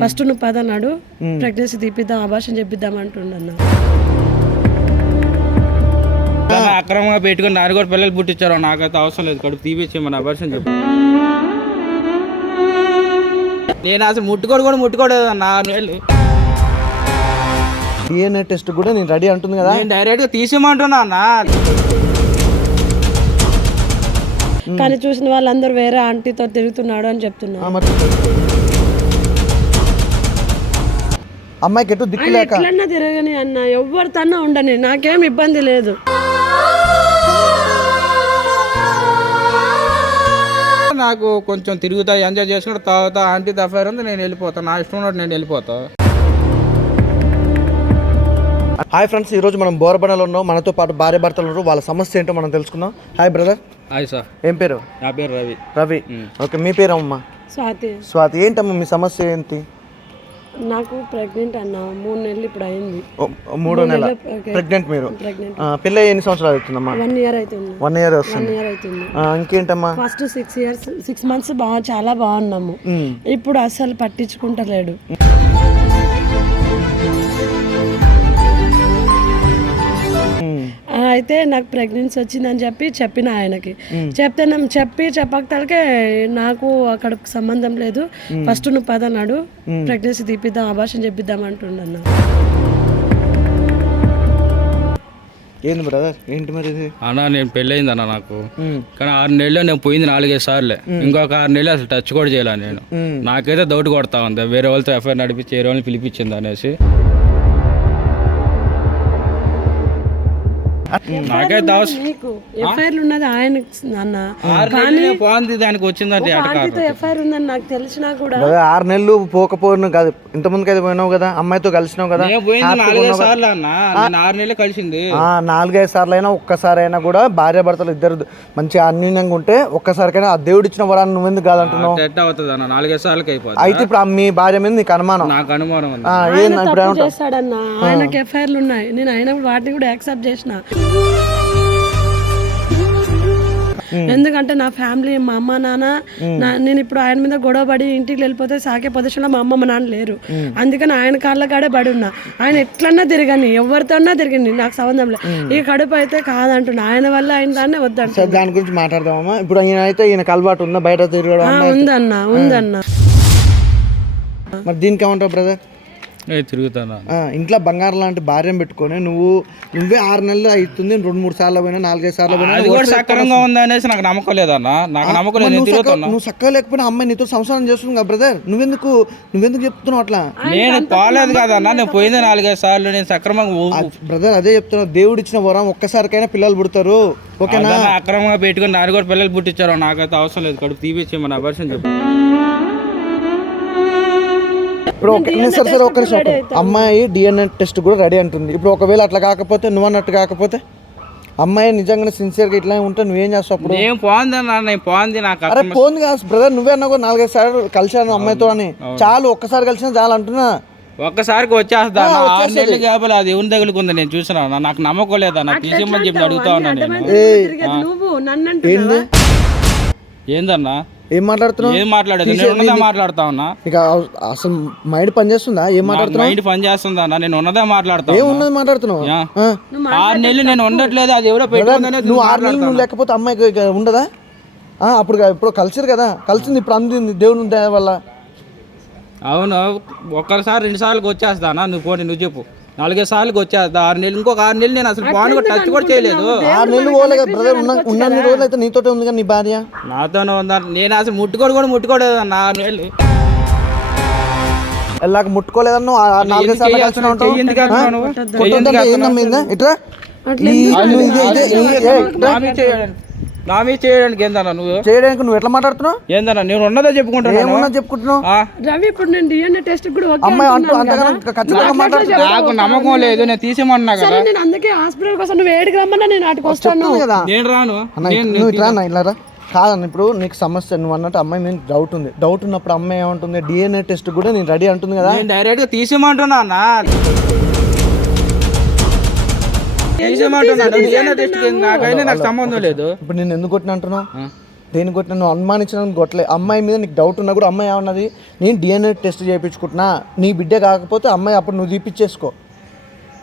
First నువ్వు పదన్నాడు pregnancy తీపిద్దాం అభాషణ చెప్పిద్దాం అంటుండన్న. అక్రమంగా పెట్టుకుని నాన్న కూడా పిల్లలు పుట్టించారు నాకైతే అవసరం లేదు. కడుపు తీపిచ్చేయమని అవర్షన్ చెప్పు. నేను అసలు ముట్టుకోడు కూడా ముట్టుకోలేదు నా నెలలు. డిఎన్ఏ టెస్ట్ కూడా నేను రెడీ అంటుంది కదా. నేను డైరెక్ట్గా తీసేయమంటున్నా అన్న. కానీ చూసిన వాళ్ళందరూ వేరే ఆంటీతో తిరుగుతున్నాడు అని చెప్తున్నారు. మరి. అమ్మాయికి ఎటు దిక్కు లేక. ఎట్లన్నా తిరగని అన్న ఎవరితన్నా ఉండని నాకేం ఇబ్బంది లేదు. నాకు కొంచెం తిరుగుతా ఎంజాయ్ చేసుకుంటా తాగుతా ఆంటీ దఫైర్ ఉంది నేను వెళ్ళిపోతాను నా ఇష్టం ఉన్నట్టు నేను వెళ్ళిపోతా. హాయ్ ఫ్రెండ్స్ ఈ రోజు మనం బోరబండలో ఉన్నాం. మనతో పాటు భార్య భర్తలు ఉన్నారు. వాళ్ళ సమస్య ఏంటో మనం తెలుసుకుందాం. హాయ్ బ్రదర్ హాయ్ సార్ ఏం పేరు? నా పేరు రవి. రవి. ఓకే మీ పేరు అమ్మా స్వాతి. స్వాతి. ఏంటమ్మా మీ సమస్య ఏంటి? నాకు ప్రెగ్నెంట్ అన్న మూడు నెలలు ఇప్పుడు అయింది. మూడో నెల. ప్రెగ్నెంట్ మీరు. అయ్యి ఎన్ని సంవత్సరాలు అవుతుందమ్మా? వన్ ఇయర్ అవుతుంది. వన్ ఇయర్ వస్తుంది. ఇయర్ అవుతుంది. ఇంకేంటమ్మా? First six years six months బాగా చాలా బాగున్నాము. ఉమ్, ఇప్పుడు అసలు పట్టించుకుంటలేడు. అయితే నాకు ప్రెగ్నెన్సీ వచ్చిందని చెప్పి చెప్పిన ఆయనకి. చెప్తే నేను చెప్పి చెప్పకతలకే నాకు అక్కడికి సంబంధం లేదు. ఫస్ట్ నువ్వు పదన్నాడు ప్రెగ్నెన్సీ తీపిద్దాం అభాషణ చెప్పిద్దాం అంటుండన్న ఏంది బ్రదర్ ఏంటి మరి ఇది? అన్న నేను పెళ్ళయింది అన్న నాకు. కానీ ఆరు నెలలు నేను పోయింది నాలుగైదు సార్లే. ఇంకొక ఆరు నెలలు అసలు టచ్ కూడా చేయలే నేను. నాకైతే డౌట్ కొడతా ఉంది. వేరే వాళ్ళతో ఎఫ్ఐఆర్ నడిపించి వేరే వాళ్ళని పిలిపించింది అనేసి. నాకైతే ఎఫ్ఐఆర్ ఉన్నది ఆయన అన్న? ఆరు నెలలు నేను పోంది దానికి వచ్చిందంటే ఎఫ్ఐఆర్ ఉందని నాకు తెలిసినా కూడా ఆరు నెలలు పోకపోయినా కాదు ఇంతమందికి అయితే పోయినావు కదా అమ్మాయితో కలిసినావు కదా ఆరు నెలలు కలిసింది. ఆ, నాలుగైదు సార్లు అయినా ఒక్కసారి అయినా కూడా భార్య భర్తలు ఇద్దరు మంచిగా అన్యూన్యంగా ఉంటే ఒక్కసారికైనా ఆ దేవుడు ఇచ్చిన వరాన్ని నువ్వెందుకు కాదంటున్నావు? ఎట్ట అవుతుంది అన్న నాలుగైదు సార్లకి అయిపోతుంది అయితే ఇప్పుడు మీ భార్య మీద నీకు అనుమానం? నాకు అనుమానం ఉంది. ఆ, ఏంది ఇప్పుడు తప్పు చేస్తాడన్న ఆయనకి ఎఫ్ఐఆర్లు ఉన్నాయి? నేను ఆయన వాటిని కూడా యాక్సెప్ట్ చేసిన. ఎందుకంటే నా ఫ్యామిలీ మా అమ్మ నాన్న నేను ఇప్పుడు ఆయన మీద గొడవ పడి ఇంటికి వెళ్ళిపోతే సాకే పొజిషన్లో మా అమ్మ మా నాన్న లేరు. అందుకని ఆయన కాళ్ళ కాడే పడి ఉన్నా. ఆయన ఎట్లన్నా తిరగని ఎవరితోన్నా తిరగని నాకు సంబంధం లేదు. ఈ కడుపు అయితే కాదంటున్నా. ఆయన వల్ల ఆయన దాన్నే వద్దంట దాని గురించి మాట్లాడదామమ్మా. ఇప్పుడు అయితే ఈయనకు అలవాటు ఉందా? బయట తిరగడం ఉందన్న ఉందన్న. మరి దీనికి ఏమంటావు బ్రదర్ తిరుగుతాను? ఇంట్లో బంగారం లాంటి భార్యను పెట్టుకొని నువ్వు నువ్వే ఆరు నెలలు అవుతుంది రెండు మూడు సార్లు పోయినా నాలుగైదు సార్లు పోయినా అది కూడా సక్రంగా ఉంది అనేసి నాకు నమ్మకం లేదన్న. నాకు నమ్మకం లేదు నువ్వు చక్కగా- చక్కగా లేకపోయినా అమ్మాయి నీతో సంసారం చేస్తుంది కదా బ్రదర్ నువ్వెందుకు నువ్వెందుకు చెప్తున్నావు అట్లా? నేను పోలేదు కదన్న నేను పోయింది నాలుగైదు సార్లు నేను సక్రమంగా బ్రదర్ అదే చెప్తున్నావు. దేవుడు ఇచ్చిన వరం ఒక్కసారికైనా పిల్లలు పుడతారు. ఓకేనా? అక్రమంగా పెట్టుకుని నాన్న కూడా పిల్లలు పుట్టించారు నాకైతే అవసరం లేదు. కడుపు తీపిచ్చేయమని అవర్షన్ చెప్పు. ఇప్పుడు సరే సరే ఒక్క నిమిషం అమ్మాయి డిఎన్ఏ టెస్ట్ కూడా రెడీ అంటుంది. ఇప్పుడు ఒకవేళ అట్లా కాకపోతే నువ్వు అన్నట్టు కాకపోతే అమ్మాయి నిజంగానే సిన్సియర్గా ఇట్లా ఉంటే నువ్వేం చేస్తావు అప్పుడు? నేను పోంది అన్న నేను పోంది నాకు అరే పోంది కాదు బ్రదర్ నువ్వే అన్నావు నాలుగైదు సార్లు కలిశాను అమ్మాయితో అని. చాలు ఒక్కసారి కలిసినా చాలు అంటున్నా. ఒక్కసారికి వచ్చేస్తా అన్న. ఆరు నెలలు గ్యాపులు అది ఎవరి తగులుకుంది నేను చూసిన నాకు నమ్మకం లేదా నాకు చెప్పి అడుగుతా ఉన్నా నేను. తిరిగేది నువ్వు నన్ను అంటున్నావా? ఏందన్నా? ఏం మాట్లాడుతున్నావు? ఏం మాట్లాడేది? నేను ఉన్నదే మాట్లాడుతా ఉన్నా. ఇక అసలు మైండ్ పనిచేస్తుందా? ఏం మాట్లాడుతున్నావు? మైండ్ పని చేస్తుందా అన్న నేను ఉన్నదే మాట్లాడతా ఏం ఉన్నది మాట్లాడుతున్నావు? యా. ఆ? ఆరు నెలలు నేను ఉండట్లేదు. అది ఎవరో పెట్టుకుందనే నువ్వు ఆరు నెలలు నువ్వు లేకపోతే అమ్మాయికి ఇక ఉండదా? ఆ, అప్పుడు కా- ఇప్పుడు కలిసిరు కదా? కలిసింది ఇప్పుడు అందింది దేవుని దయ వల్ల. అవును. ఒక్కసారి రెండు సార్లు వచ్చేస్తానా? నువ్వు పోనీ నువ్వు చెప్పు. నాలుగైదు సార్లు వచ్చేస్తా ఆరు నెలలు ఇంకొక ఆరు నెలలు నేను అసలు ఫోన్ కూడా టచ్ కూడా చేయలేదు. ఆరు నెలలు పోలే కదా బ్రదర్ ఉన్న ఉన్నన్ని రోజులు అయితే నీతోటే ఉంది కదా నీ భార్య? నాతోనే ఉందా? నేను అసలు ముట్టుకోడు కూడా ముట్టుకోలేదు అన్న ఆరు నెలలు. ఎలాగ ముట్టుకోలేదన్న నాలుగైదు సార్లు కలిసిన నా మీద చేయడానికి ఏందన్నా నువ్వు? చేయడానికి నువ్వు ఎట్లా మాట్లాడుతున్నావు? ఏందన్నా నేను ఉన్నదే చెప్పుకుంటున్నాను? ఏమన్నా చెప్పుకుంటున్నావు? ఆ, రవి ఇప్పుడు నేను డిఎన్ఏ టెస్ట్ కూడా ఓకే అమ్మాయి అంటూ అంతగానం. ఖచ్చితంగా మాట్లాడుతున్నావు? నాకు నమ్మకం లేదు నేను తీసేమన్నా సరే కదా? నేను అందుకే హాస్పిటల్ కోసం నువ్వు ఏడికి రమ్మన్నా నేను అటుకు వస్తాను. కదా. నేను రాను. నువ్వు ఇట్లా అన్న ఇలా రా. కాదన్న ఇప్పుడు నీకు సమస్య నువ్వు అన్నట్టు అమ్మాయి మీద డౌట్ ఉంది. డౌట్ ఉన్నప్పుడు అమ్మాయి ఏమంటుంది? డిఎన్ఏ టెస్ట్ కూడా నేను రెడీ అంటుంది కదా. నేను డైరెక్ట్గా తీసేయమంటున్నా అన్న. నాకు సంబంధం లేదు. ఇప్పుడు నేను ఎందుకు కొట్టిన అంటున్నావు? దేని కొట్టిన? నువ్వు అనుమానించిన కొట్టలే. అమ్మాయి మీద నీకు డౌట్ ఉన్నా కూడా అమ్మాయి ఏమన్నది? నేను డిఎన్ఏ టెస్ట్ చేయించుకుంటున్నా. నీ బిడ్డ కాకపోతే అమ్మాయి అప్పుడు నువ్వు తీపిచ్చేసుకో.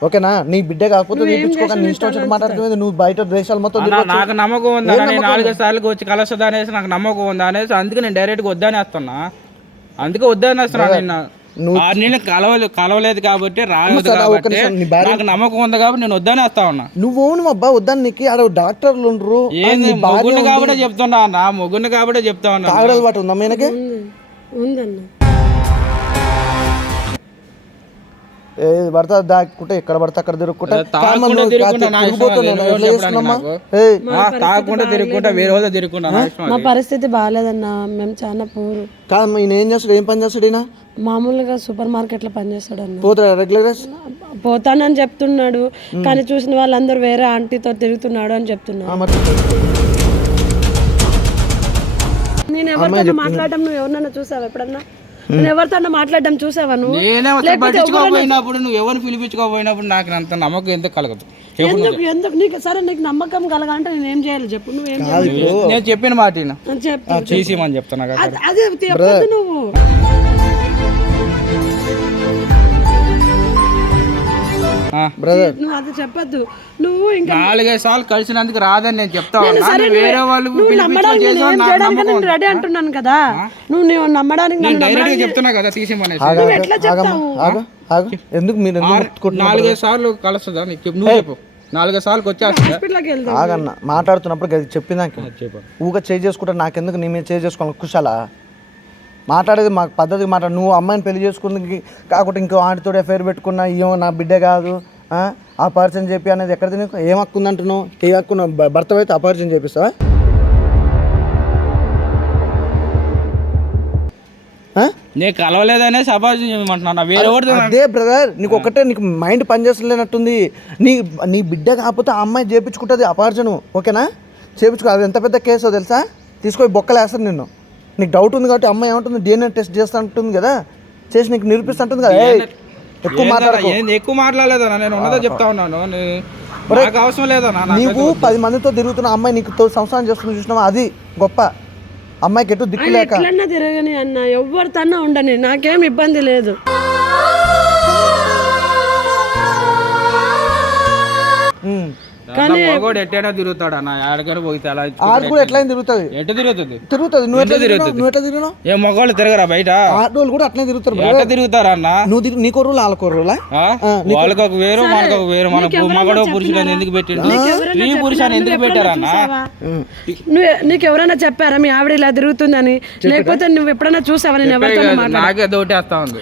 ఓకేనా? నీ బిడ్డ కాకపోతే తీపించుకోక నీ ఇష్టం వచ్చినట్టు మాట్లాడుతుంది నువ్వు బయట దేశాలు మొత్తం. నాకు నమ్మకం ఉందా నేను నాలుగు సార్లు వచ్చి కలసదా అనేసి నాకు నమ్మకం ఉందా అనేసి అందుకే నేను డైరెక్ట్గా వద్దనేస్తున్నా అందుకే వద్దనేస్తున్నా నిన్న. ఆరు నెలలు కలవలేదు కలవలేదు కాబట్టి రాలేదు కాబట్టి నీ నాకు నమ్మకం ఉంది కాబట్టి నేను వద్దనేస్తా ఉన్నా. నువ్వు ఓను అబ్బా వద్దని నీకు ఆడ డాక్టర్లు ఉండరు. నీ మొగ్గుని. కాబట్టే చెప్తున్నా అన్న మొగ్గుని కాబట్టే చెప్తా ఉన్నా. తాగడం అలవాటు ఉందా ఈయనకి? ఉంది. ఉందన్న. ఏది పడితే దాక్కుంటే ఎక్కడ పడితే అక్కడ తిరుగుకుంటా తాగకుండా తిరుగుకుంటా వేరే మా. పరిస్థితి బాగాలేదన్న. మేము చాలా పూరు ఈయన ఏం చేస్తాడు? ఏం పని చేస్తాడు ఈయన? మామూలుగా సూపర్ మార్కెట్లో పనిచేస్తాడు అన్న పోతాడు రెగ్యులర్ పోతానని చెప్తున్నాడు కానీ చూసిన వాళ్ళందరూ వేరే ఆంటీతో తిరుగుతున్నాడు అని చెప్తున్నాడు. నేను ఎవరితో మాట్లాడడం నువ్వు ఎవరినన్నా చూసావా ఎప్పుడన్నా? నేను ఎవరితో మాట్లాడడం చూసావా నువ్వు? పట్టించుకోకపోయినప్పుడు నువ్వు ఎవరిని పిలిపించుకోకపోయినప్పుడు నాకు అంత నమ్మకం ఎందుకు కలగదు. ఎందుకు ఎందుకు? నీకు సరే నీకు నమ్మకం కలగాలంటే నేను ఏం చేయాలి చెప్పు? నువ్వేం చేయాలి? నేను చెప్పిన మాట చెప్పు. చెప్తున్నా కదా అది- నువ్వు. బ్రదర్ నువ్వు అది చెప్పొద్దు. నువ్వు ఇంకా నాలుగైదు సార్లు కలిసినందుకు రాదని నేను చెప్తా ఉన్నా. సరే నువ్వు వేరే వాళ్ళు నువ్వు నమ్మడానికి నేను చేయడానికి నేను రెడీ అంటున్నాను కదా? నువ్వు నువ్వు నమ్మడానికి నేను డైరెక్ట్ చెప్తున్నా కదా ఎట్లా ఆగు. ఎందుకు మీరు? నాలుగైదు సార్లు కలుస్తుందా? నీకు చెప్పు నువ్వు చెప్పు. నాలుగైదు సార్లు ఆగన్న మాట్లాడుతున్నప్పుడు గది చెప్పిందాక చెప్పు. ఊగా చేంజ్ చేసుకుంటా నాకెందుకు నీ మీద చేంజ్ చేసుకోవాలి? కుశాలా? మాట్లాడేది మాకు పద్ధతిగా మాట్లాడు నువ్వు అమ్మాయిని పెళ్ళి చేసుకుంది కాకుండా ఇంకో ఆడితో ఎఫైర్ పెట్టుకున్నా ఏమో నా బిడ్డ కాదు ఆ? చెప్పి అనేది ఎక్కడ నీకు ఏం హక్కు ఉందంటున్నావు ఏ హక్కు భర్త అయితే అపరిచయం చేపిస్తావా? నేను కలవలేదనే సభాషం చేయమంటున్నా వేరే అదే బ్రదర్ నీకు ఒకటే నీకు మైండ్ పనిచేస్తలేనట్టుంది నీ నీ బిడ్డ కాకపోతే ఆ అమ్మాయి చేపించుకుంటుంది అపార్జను ఓకేనా? చేపించుకో అది ఎంత పెద్ద కేసో తెలుసా? తీసుకొని బొక్కలు వేస్తాను నిన్ను. నీకు డౌట్ ఉంది కాబట్టి అమ్మాయి ఏమంటుంది? డిఎన్ఏ టెస్ట్ చేస్తా అంటుంది కదా? చేసి నీకు నిరూపిస్తుంటుంది కదా? ఏయ్, ఎక్కువ మాట్లాడకు. ఏంది? ఎక్కువ మాట్లాడలేదన్నా నేను ఉన్నదో చెప్తా ఉన్నాను. అవసరం లేదన్నా నాకు పది మందితో తిరుగుతున్న అమ్మాయి నీకు తో సంసారం చేస్తున్న చూసినావా? అది గొప్ప. అమ్మాయికి ఎటు దిక్కు లేక. ఎట్లన్నా తిరగని అన్న ఎవరితన్నా ఉండని. నాకేం ఇబ్బంది లేదు. అన్న మగోడు ఎట్టైనా తిరుగుతాడు? అన్న పోతే అలా ఆడు కూడా ఎట్లయినా తిరుగుతుంది? ఎటు తిరుగుతుంది? తిరుగుతుంది. నువ్వు ఎట్లా తిరిగినావు? నువ్వు ఎట్లా తిరిగినావు? ఏ మగవాళ్ళు తిరగరా బయట? ఆడోళ్ళు కూడా అట్లనే తిరుగుతారు. ఎట్ట తిరుగుతారా అన్న? నువ్వు రోజులు వాళ్ళకు రోజులా ఆ? వాళ్ళకి ఒక వేరు మనకు ఒక వేరు. మన మగడో పురుషుడు ఎందుకు పెట్టిండు? స్త్రీ పురుషుని ఎందుకు పెట్టారన్న? నువ్వు నీకు ఎవరైనా చెప్పారా? మీ ఆవిడ ఇలా తిరుగుతుందని? లేకపోతే నువ్వు ఎప్పుడైనా చూసావా? నేను ఎవరితో మాట్లాడ నాకే దోటేస్తా ఉంది.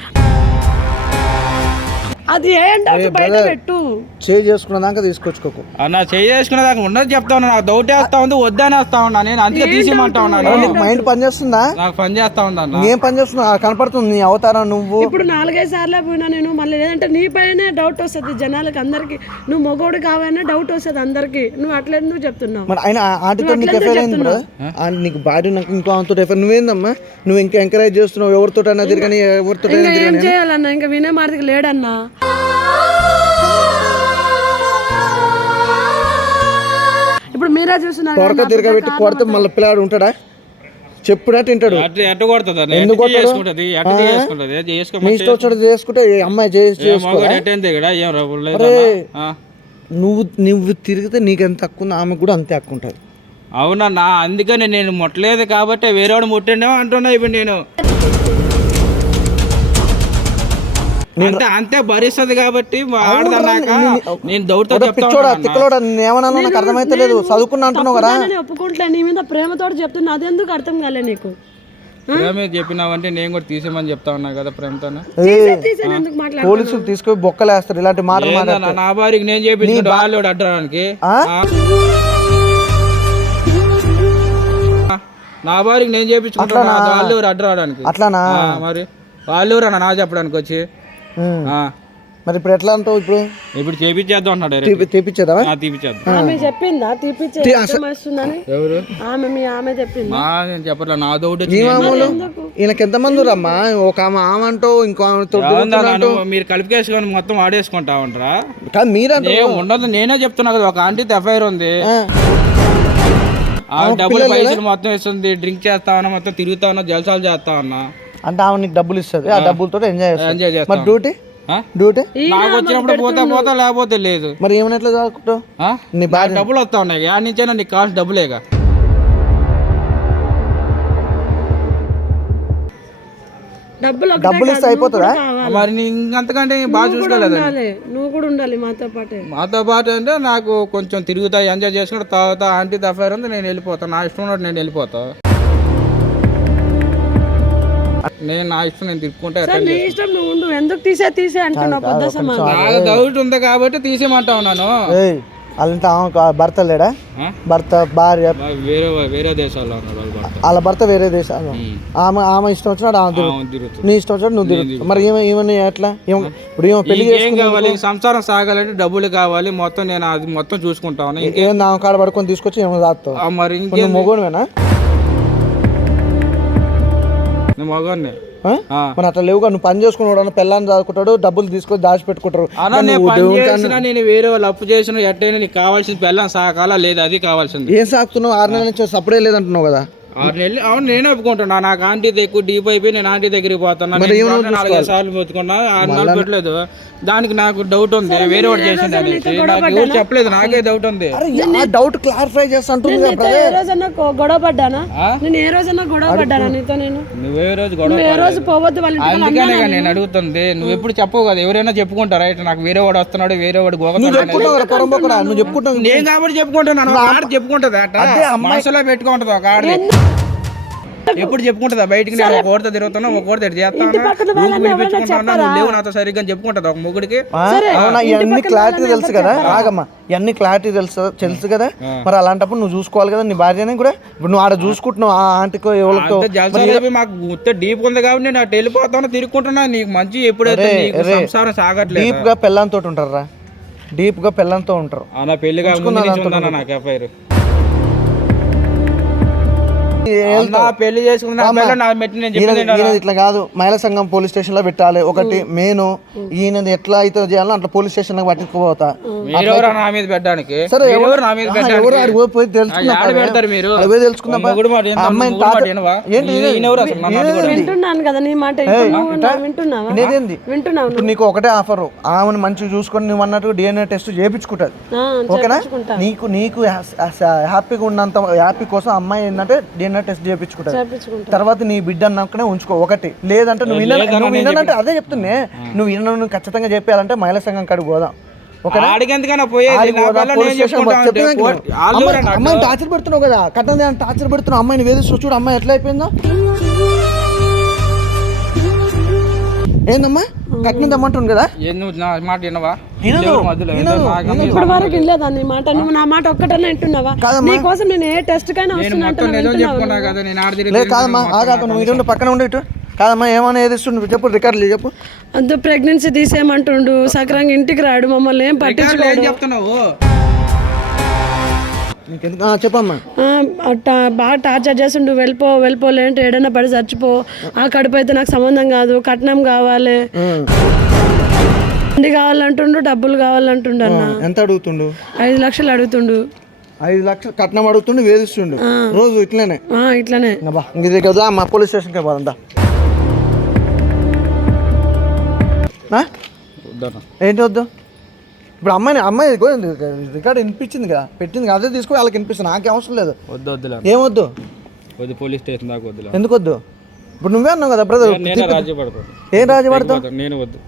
అది ఏంటో బయట పెట్టు. చేంజ్ చేసుకున్న దాకా తీసుకొచ్చుకోకు. అన్న చేసుకునే దాకా ఉండదు చెప్తా ఉన్నా నాకు దౌటేస్తా ఉంది వద్దనే వస్తా ఉన్నా నేను అందుకే తీసేయమంటా ఉన్నాను నీకు మైండ్ పని చేస్తుందా? నాకు పని చేస్తా ఉంది అన్న. ఏం పని చేస్తున్నా కనపడుతుంది నీ అవతారం నువ్వు. ఇప్పుడు నాలుగైదు సార్లు పోయినా నేను మళ్ళీ లేదంటే నీ పైనే డౌట్ వస్తుంది జనాలకి అందరికి. నువ్వు మొగోడు కావాలనే డౌట్ వస్తుంది అందరికి. నువ్వు అట్లా ఎందుకు చెప్తున్నావు? మరి ఆయన ఆంటీతో నీకు ఎఫ్ఐఆర్ అయింది ఆంటీ నీకు భార్య నాకు ఇంకో ఆమెతో ఎఫ్ఐఆర్ నువ్వేందమ్మా? నువ్వు ఇంకా ఎంకరేజ్ చేస్తున్నావు ఎవరితో అయినా తిరగని ఎవరితో ఇంకా ఏం చేయాలన్నా? ఇంకా వినే మార్దికి లేడన్నా? ఇప్పుడు మీరే చూస్తున్నారు నా తిరగబెట్టి కొడితే మళ్ళీ పిల్లాడు ఉంటాడా? కొడుతుంది అన్న ఎందుకు ఎట్ట కొట్టడు? చేసుకుంటది ఎట్ట చేసుకుంటది నీ చేసుకోమంటే ఇష్టం వచ్చాడు చేసుకుంటే ఏ అమ్మాయి. నువ్వు నువ్వు తిరిగితే నీకు ఎంత హక్కు ఉందో ఆమెకు కూడా అంతే హక్కు ఉంటుంది. అవునన్నా అందుకని నేను ముట్టలేదు కాబట్టి వేరేవాడు ముట్టిండేమో అంటున్నా ఇప్పుడు నేను. అంతే అంతే భరిస్తుంది కాబట్టి ఆడదన్నాక నేను చెప్తా పిచ్చోడా తిక్కలోడా నేను ఏమన్నా నాకు అర్థమైతే లేదు. చదువుకున్నా అంటున్నావు కదా? ఒప్పుకుంటలే. నీ మీద ప్రేమతో చెప్తున్నా. అదెందుకు అర్థం కాలే నీకు? ప్రేమ చెప్పినావంటే నేను కూడా తీసేమని చెప్తా ఉన్నా కదా మాట్లాడు పోలీసులు తీసుకొని బొక్కలు వేస్తారు. ఇలాంటి మాటలు నా భార్యకి నేను చేపించుకుంటే వాళ్ళు అడ్డడానికి? ఆ? నా భార్యకి నేను చేపించుకుంటా వాళ్ళు అడ్డరావడానికి. అట్లానా? ఆ, మరి వాళ్ళు ఎవరన్నా నా చెప్పడానికి వచ్చి మరి ఇప్పుడు ఎట్లా అంటావు ఇప్పుడు? ఇప్పుడు చేపించేద్దాం అన్నాడు డైరెక్ట్ తీపి- తీపిచ్చేదావా ఆ, తీపిచ్చేద్దాం. ఆమె చెప్పిందా? తీపిచ్చే వస్తుందని ఎవరు? ఆమె మీ ఆమె చెప్పింది? నా నేను చెప్పట్లే నా దౌడు ఈయనకి ఎంతమంది రమ్మా? ఒక ఆమె ఆమె అంటూ ఇంకో మీరు కలిపికేసుకొని మొత్తం వాడేసుకుంటా ఉంటారా కాదు మీరంటే ఏ ఉండదు నేనే చెప్తున్నా కదా ఒక ఆంటీ ఎఫ్ఐఆర్ ఉంది. ఆ. డబ్బులు పైసలు మొత్తం ఇస్తుంది డ్రింక్ చేస్తా ఉన్నా మొత్తం తిరుగుతా ఉన్నా జలసాలు చేస్తా ఉన్నా. అంటే ఆమె నీకు డబ్బులు ఇస్తుంది. ఆ డబ్బులతో ఎంజాయ్ చేస్తావు ఎంజాయ్ చేస్తా. మరి డ్యూటీ ఆ? డ్యూటీ నాకు వచ్చినప్పుడు పోతా పోతా లేకపోతే లేదు. మరి ఏమైనా ఎట్లా చదువుకుంటావు? ఆ? నీ నాకు డబ్బులు వస్తా ఉన్నాయి. యాడ్ నుంచైనా నీకు కావాల్సిన డబ్బులేగా డబ్బులు ఒకటే డబ్బులు ఇస్తే కాదు, అయిపోతుందా? నువ్వు కూడా కావాలి. మరి నీ ఇంకంతకంటే బాగా నువ్వు కూడా చూసుకోలేదు ఉండాలి. నువ్వు కూడా ఉండాలి మాతో పాటే. మాతో పాటు అంటే నాకు కొంచెం తిరుగుతా ఎంజాయ్ చేసుకుంటా తాగుతా ఆంటీ అఫైర్ ఉంది నేను వెళ్ళిపోతా. నా ఇష్టం ఉన్నట్టు నేను వెళ్ళిపోతా. నేను నా ఇష్టం నేను సార్ నీ ఇష్టం నువ్వు ఉండు. ఎందుకు తీసే తీసే అంటున్నావు పొద్దు నాకు డౌట్ ఉంది కాబట్టి తీసేయమంటా ఉన్నాను ఏయ్ వాళ్ళంతా ఆమె కా- భర్త లేడా? ఆ? భర్త భార్య? వేరే వేరే దేశాల్లో వాళ్ళు భర్త. వేరే దేశాలు ఉమ్. ఆమె ఆమె ఇష్టం వచ్చినట్టు ఆమె తిరుగుతుంది. నీ ఇష్టం వచ్చినట్టు నువ్వు తిరుగు మరి ఏమో ఏమని ఎట్లా? ఏమో ఇప్పుడు ఏమో పెళ్ళి ఏం కావాలి? సంసారం సాగాలంటే డబ్బులు కావాలి. మొత్తం నేను అది మొత్తం చూసుకుంటాను ఇంకే ఏం ఆమె కాడ పడుకొని తీసుకొచ్చి ఏమో ఆ, మరి ఇంకే మొగోడువేనా? నేను మగవాడిని. మరి అట్లా లేవుగా నువ్వు పని చేసుకుని పిల్లని చదువుకుంటాడు డబ్బులు తీసుకొని దాచి పెట్టుకుంటారు నేను వేరే వాళ్ళు అప్పు చేసిన ఎట్టయినా నీకు కావాల్సింది బెల్లం సాకాలా లేదు అది కావాల్సింది. ఏం సాగుతున్నావు ఆరు నెలల నుంచి సపడే లేదంటున్నావు కదా. ఆరు నెలలు అవును నేనే ఒప్పుకుంటున్నా. నాకు ఆంటీ ఎక్కువ డీప్ అయిపోయి నేను ఆంటీ దగ్గరికి పోతున్నా. నేను ఇప్పటికే నాలుగైదు సార్లు పోతుకున్నా ఆరు నెలలు పెట్టలేదు. దానికి నాకు డౌట్ ఉంది. వేరే వాడు చేసింది అనేసి నాకు ఎవరు చెప్పలేదు. నాకే డౌట్ ఉంది. డౌట్ క్లారిఫై చేస్తా అంటుంది కదా నీతో ఏ రోజన్నా గొ- గొడవ పడ్డానా? నేను ఏ రోజన్నా గొడవ పడ్డానా నీతో నేను? నువ్వే రోజు గొడవ ఏ రోజు పోవద్దు వాళ్ళ ఇంటికి అందుకనే కదా నేను అడుగుతుంది. నువ్వు ఎప్పుడు చెప్పవు కదా. ఎవరైనా చెప్పుకుంటారా? ఇట్లా నాకు వేరే వాడు వస్తున్నాడు వేరే వాడు పొరంబోకరా నువ్వు చెప్పుకుంటావు నేను కాబట్టి చెప్పుకుంటున్నాను. చెప్పుకుంటది అట మనసులో పెట్టుకుంటది ఒక ఆడ ఎప్పుడు చెప్పుకుంటుందా? బయటికి నేను ఒక కోరితో తిరుగుతున్నా ఒక కోరితో చేస్తాను? లేవు నాతో సరిగ్గా చెప్పుకుంటుంది ఒక? అవునా ఇవన్నీ క్లారిటీ తెలుసు కదా? ఆగమ్మా ఇవన్నీ క్లారిటీ తెలుసు తెలుసు కదా? మరి అలాంటప్పుడు నువ్వు చూసుకోవాలి కదా నీ భార్యని కూడా? ఇప్పుడు నువ్వు ఆడ చూసుకుంటున్నావు ఆ ఆంటీకో ఎవరితో? మాకు గుత్త డీప్ ఉంది కాబట్టి నేను అటు వెళ్ళిపోతాను తిరుక్కుంటున్నా నీకు మంచి ఎప్పుడైతే సంసారం సాగట్లేదు? డీప్గా పెళ్ళంతో ఉంటారా. డీప్గా పెళ్ళంతో ఉంటారు ఉందన్న నాకు ఎఫ్ఐఆర్. పెళ్ళి చేసుకున్న నేను ఇట్లా కాదు. మహిళా సంఘం పోలీస్ స్టేషన్లో పెట్టాలి. ఒకటి మెయిన్ ఈయనది ఎట్లా అయితే చేయాలో అట్లా పోలీస్ స్టేషన్లో పట్టుకుపోతా నా మీద పెట్టడానికి? సరే నా మీద పోయి ఈయన- నీకు ఒకటే ఆఫర్. ఆమెను మంచిగా చూసుకొని నువ్వు అన్నట్టు డిఎన్ఏ టెస్ట్ చేయించుకుంటుంది ఆ, ఓకేనా. నీకు నీకు హ్యాపీగా ఉన్నంత హ్యాపీ కోసం అమ్మాయి ఏంటంటే డిఎన్ఏ టెస్ట్ చేయించుకుంటుంది. చేపించుకుంటా తర్వాత నీ బిడ్డ అన్నాకనే ఉంచుకో. ఒకటి. లేదంటే నువ్వు విన నువ్వు వినంటే అదే చెప్తున్నే. నువ్వు విన నువ్వు ఖచ్చితంగా చెప్పాలంటే మహిళా సంఘం కాడికి పోదాం. అమ్మాయిని టార్చర్ పెడుతున్నావు కదా. కట్టం టార్చర్ పెడుతున్నావు. అమ్మాయిని వేధిస్తూ చూడు అమ్మాయి ఎట్లా అయిపోయిందో? ఏందమ్మా? కట్టిన కదా? ఏం నువ్వు నా మాట వినవా. ఇప్పటి వరకు వినలేదా నీ మాట. నువ్వు నా మాట ఒక్కటన్నా వింటున్నావా కాదమ్మా. నీ కోసం నేను ఏ టెస్ట్ కైనా వస్తున్నా కదా లేదు కాదమ్మా. ఆగాక నువ్వు ఇటు పక్కన ఉండి ఇటు. కాదమ్మా ఏమైనా ఏది ఇస్తుండు చెప్పు రికార్డులు చెప్పు. అంత ప్రెగ్నెన్సీ తీసేయమంటుండు. సక్రంగా ఇంటికి రాడు మమ్మల్ని ఏం పట్టించు రికార్డులు ఏం చెప్తున్నావు? చెప్పమ్మా. బాగా టార్చర్ చేస్తుండు. వెళ్ళిపో వెళ్ళిపోలే అంటే ఏడైనా పడి చచ్చిపో. ఆ కడుపు అయితే నాకు సంబంధం కాదు. కట్నం కావాలి. ఇంటి కావాలంటుండు డబ్బులు కావాలంటుండు అన్న. ఎంత అడుగుతుండు? ఐదు లక్షలు అడుగుతుండు. ఐదు లక్షలు కట్నం అడుగుతుండు వేధిస్తుండు. రోజు ఇట్లనే. ఆ, ఇట్లనే. ఇది కదా మా పోలీస్ స్టేషన్కి పోదంతా. ఏంటి వద్దు? ఇప్పుడు అమ్మాయిని అమ్మాయి రికార్డ్ వినిపించింది కదా పెట్టింది కదా, అదే తీసుకుని వాళ్ళకి వినిపిస్తుంది. నాకే అవసరం లేదు. వద్దు వద్దులే. ఏమొద్దు? వద్దు పోలీస్ స్టేషన్ దాకా వద్దులే. ఎందుకు వద్దు ఇప్పుడు నువ్వే అన్నావు కదా బ్రదర్ రాజీ ఏం రాజు పడతావు? నేను వద్దు.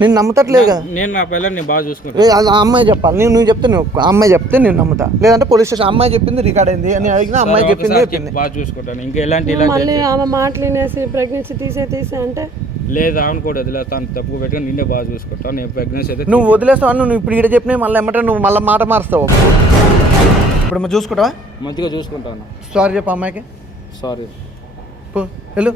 నేను నమ్మతట్లేదు కదా. నేను నా పిల్లని నేను బాగా చూసుకుంటాను ఏ, అది ఆ అమ్మాయి చెప్పాలి. నేను నువ్వు చెప్తే నువ్వు అమ్మాయి చెప్తే నేను నమ్ముతా. లేదంటే పోలీస్ స్టేషన్ అమ్మాయి చెప్పింది రికార్డ్ అయింది అని అడిగినా అమ్మాయి చెప్పింది చెప్పింది. చెప్పు, బాగా చూసుకుంటాను. ఇంకా ఎలాంటి ఇలాంటి మళ్ళీ ఆమె మాటలు వినేసి ప్రెగ్నెన్సీ తీసే తీసే అంటే లేదు ఆమెను కూడా వదిలేస్తాను తప్పు పెట్టుకొని నిన్నే బాగా చూసుకుంటాను నేను ప్రెగ్నెన్సీ అయితే నువ్వు వదిలేస్తావు నువ్వు ఇప్పుడు ఇక్కడ చెప్పినా మళ్ళీ ఏమంటే నువ్వు మళ్ళీ మాట మారుస్తావు. ఇప్పుడు మరి చూసుకుంటావా? మంచిగా చూసుకుంటాను సారీ చెప్పు అమ్మాయికి. సారీ వెళ్ళు.